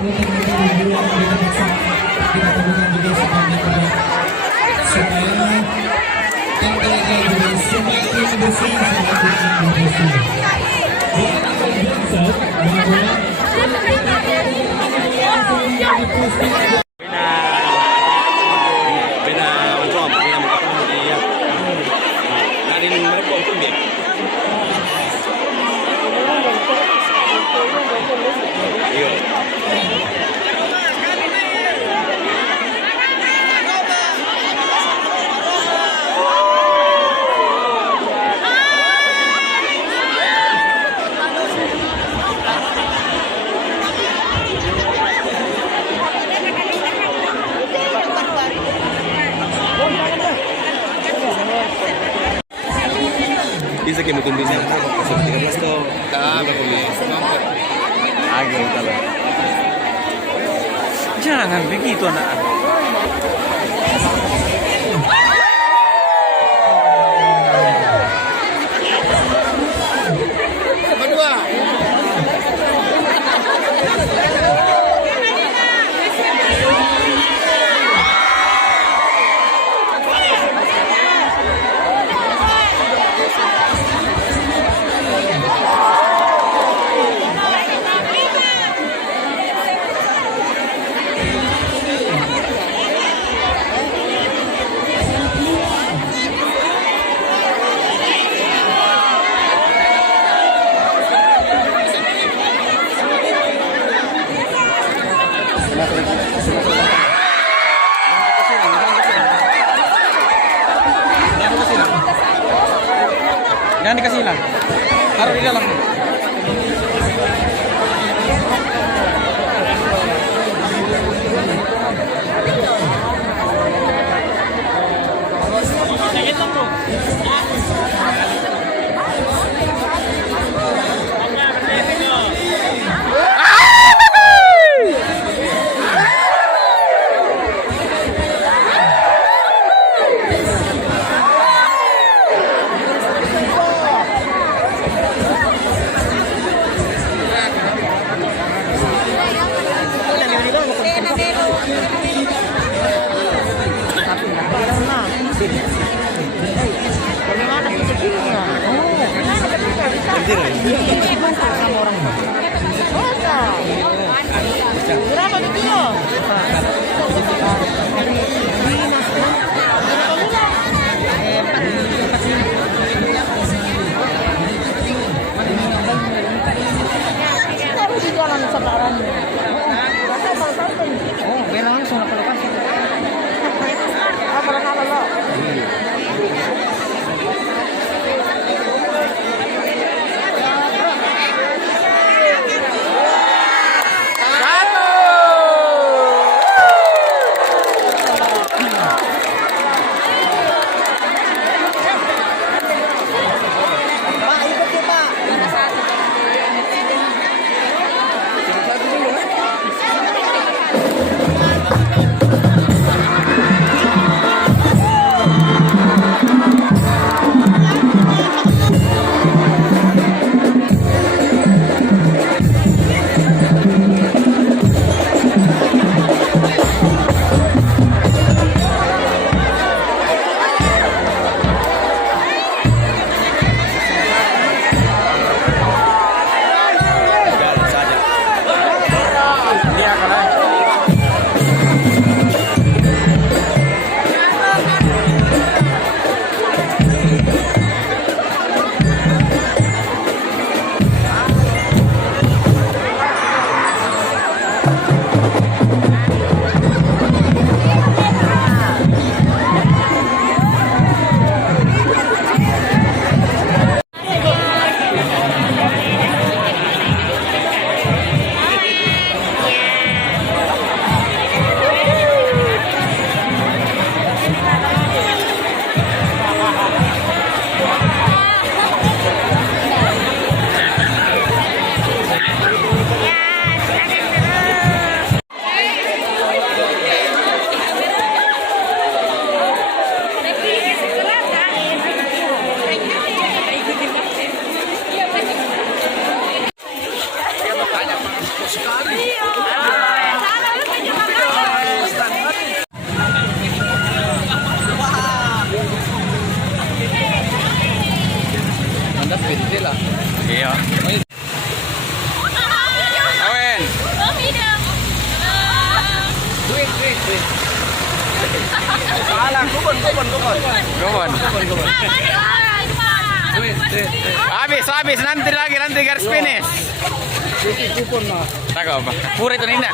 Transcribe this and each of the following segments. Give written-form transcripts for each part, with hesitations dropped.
untuk mencari ruang kita bisa kita temukan juga supaya angkanya juga semakin bersih semakin bersih. Bisa kayak mungkin bisa 13 tuh. Agak utara. Jangan begitu anak. Jangan dikasih hilang. Taruh di dalam. Bagaimana kita kirinya? Sama orang. Berapa tuh kilo? Harus di jalan sekarang. Oh, berangan sama lepas. Apa kalau lo? Habis nanti garis finish. Tahu apa? Pura itu Ninda.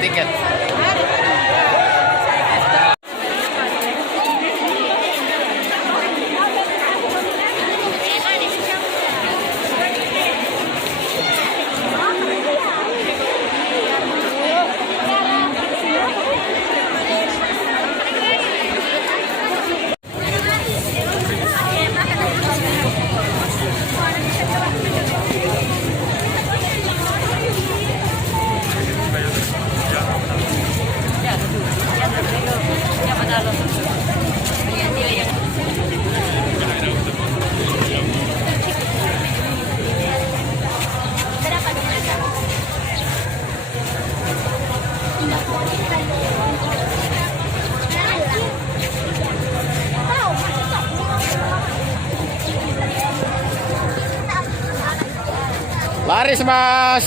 Tiket. Laris Mas.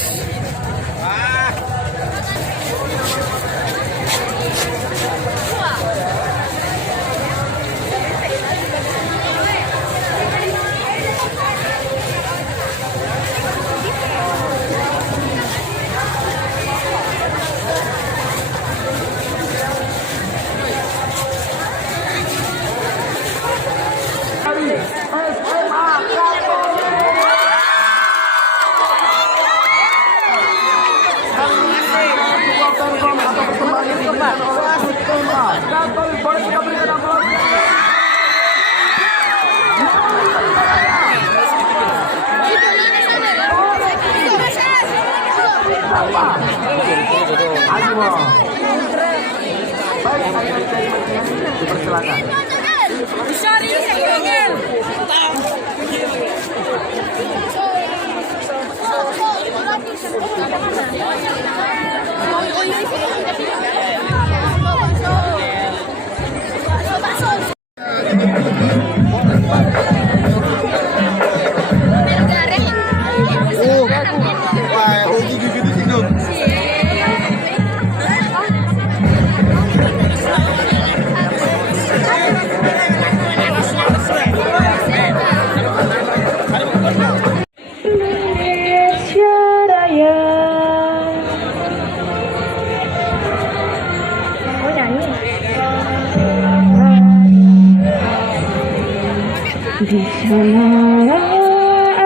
Di sana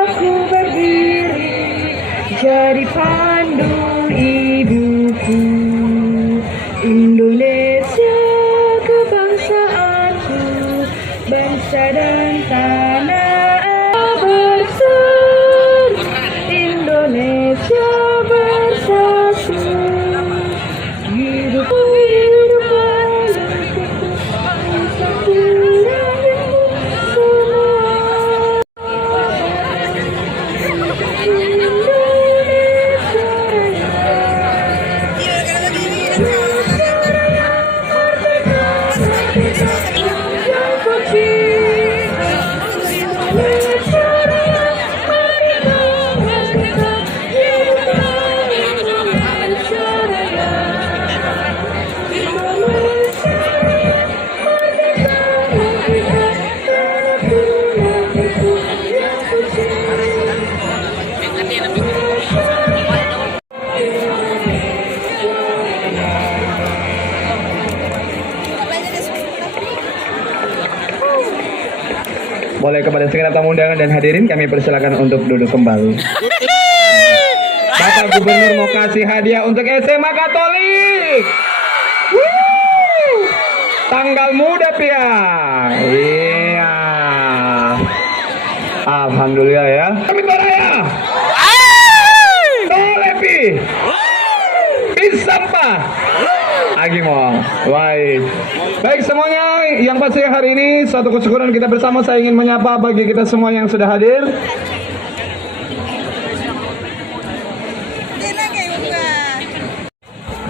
aku berdiri jadi pandu ibuku, Indonesia kebangsaanku, bangsa dan tanah bersatu, Indonesia bersatu, hidup Boleh kepada segenap tamu undangan dan hadirin kami persilakan untuk duduk kembali. Bapak Gubernur mau kasih hadiah untuk SMA Katolik. Wuh, tanggal muda Pia. Iya. Alhamdulillah ya. Kami Baraya. Tolepi. Pisampa. Agimo. Baik. Baik semuanya, yang pasti hari ini satu kesyukuran kita bersama. Saya ingin menyapa bagi kita semua yang sudah hadir.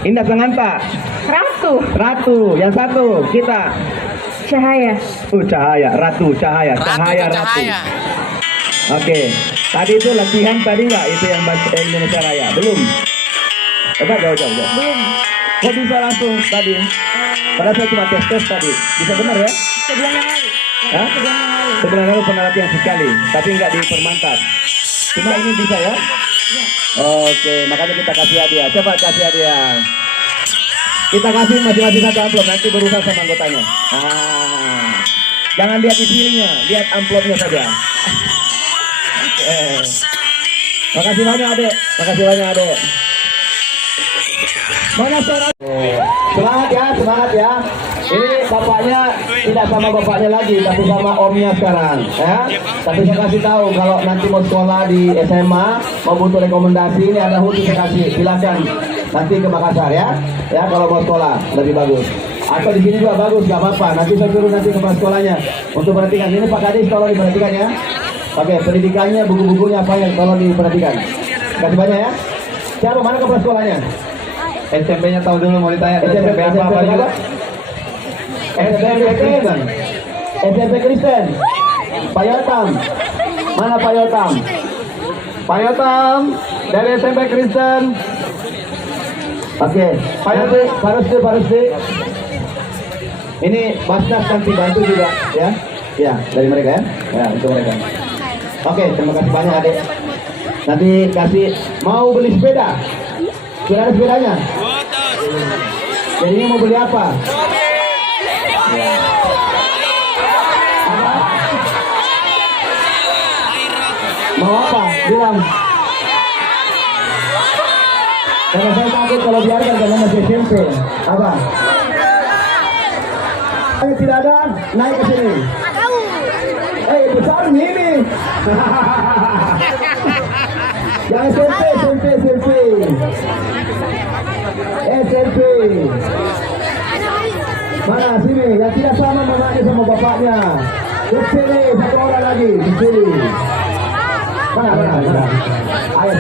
Indah tangan Pak. Ratu. Ratu. Yang satu kita. Cahaya. Cahaya. Ratu. Cahaya. Cahaya. Ratu. Oke. Tadi itu latihan tadi nggak? Itu yang bahasa Indonesia Raya. Belum. Coba jauh. Belum. Kok bisa langsung tadi? Padahal saya cuma tes tadi. Bisa benar ya? Sebulan yang lalu. Hah? Sebulan yang lalu. Sebulan lalu pernah latihan sekali, tapi nggak dipermantap. Cuma ini bisa ya? Oke, makanya kita kasih hadiah. Coba kasih hadiah. Kita kasih masing-masing satu amplop, nanti berusaha sama anggotanya. Nah, jangan lihat isinya, lihat amplopnya saja. Makasih banyak adek, makasih banyak adek. Mana suara? Semangat ya. Ini bapaknya tidak sama bapaknya lagi, tapi sama omnya sekarang, ya. Tapi saya kasih tahu kalau nanti mau sekolah di SMA, mau butuh rekomendasi, ini ada khusus saya kasih. Silakan nanti ke Makassar ya. Ya kalau mau sekolah lebih bagus. Atau di sini juga bagus, nggak apa-apa. Nanti saya suruh nanti kepala sekolahnya untuk perhatikan. Ini Pak Kadis tolong diperhatikan ya. Oke, pendidikannya, buku-bukunya apa yang tolong diperhatikan. Kasih banyak ya. Siapa mana kepala sekolahnya? SMP-nya tahu dulu mau ditanya. SMP apa juga? SMP Kristen. SMP Kristen. Pak Yotam. Mana Pak Yotam? Pak Yotam dari SMP Kristen. Oke, Pak Yotam, Pak Rusdi. Ini Basnas nanti bantu juga ya. Ya, dari mereka ya. Ya, untuk mereka. Oke, terima kasih banyak Adik. Nanti kasih mau beli sepeda. Sudah ada sepedanya? Jadinya mau beli apa? Ya. Mau apa? Bilang. Karena saya takut kalau biarkan karena masih SMP. Apa? Tidak ada, naik ke sini. Besar ini. Yang SMP. SMP. Mana sini? Yang tidak sama anaknya sama bapaknya. Ke sini, satu orang lagi. Ke sini. Mana? Ayo.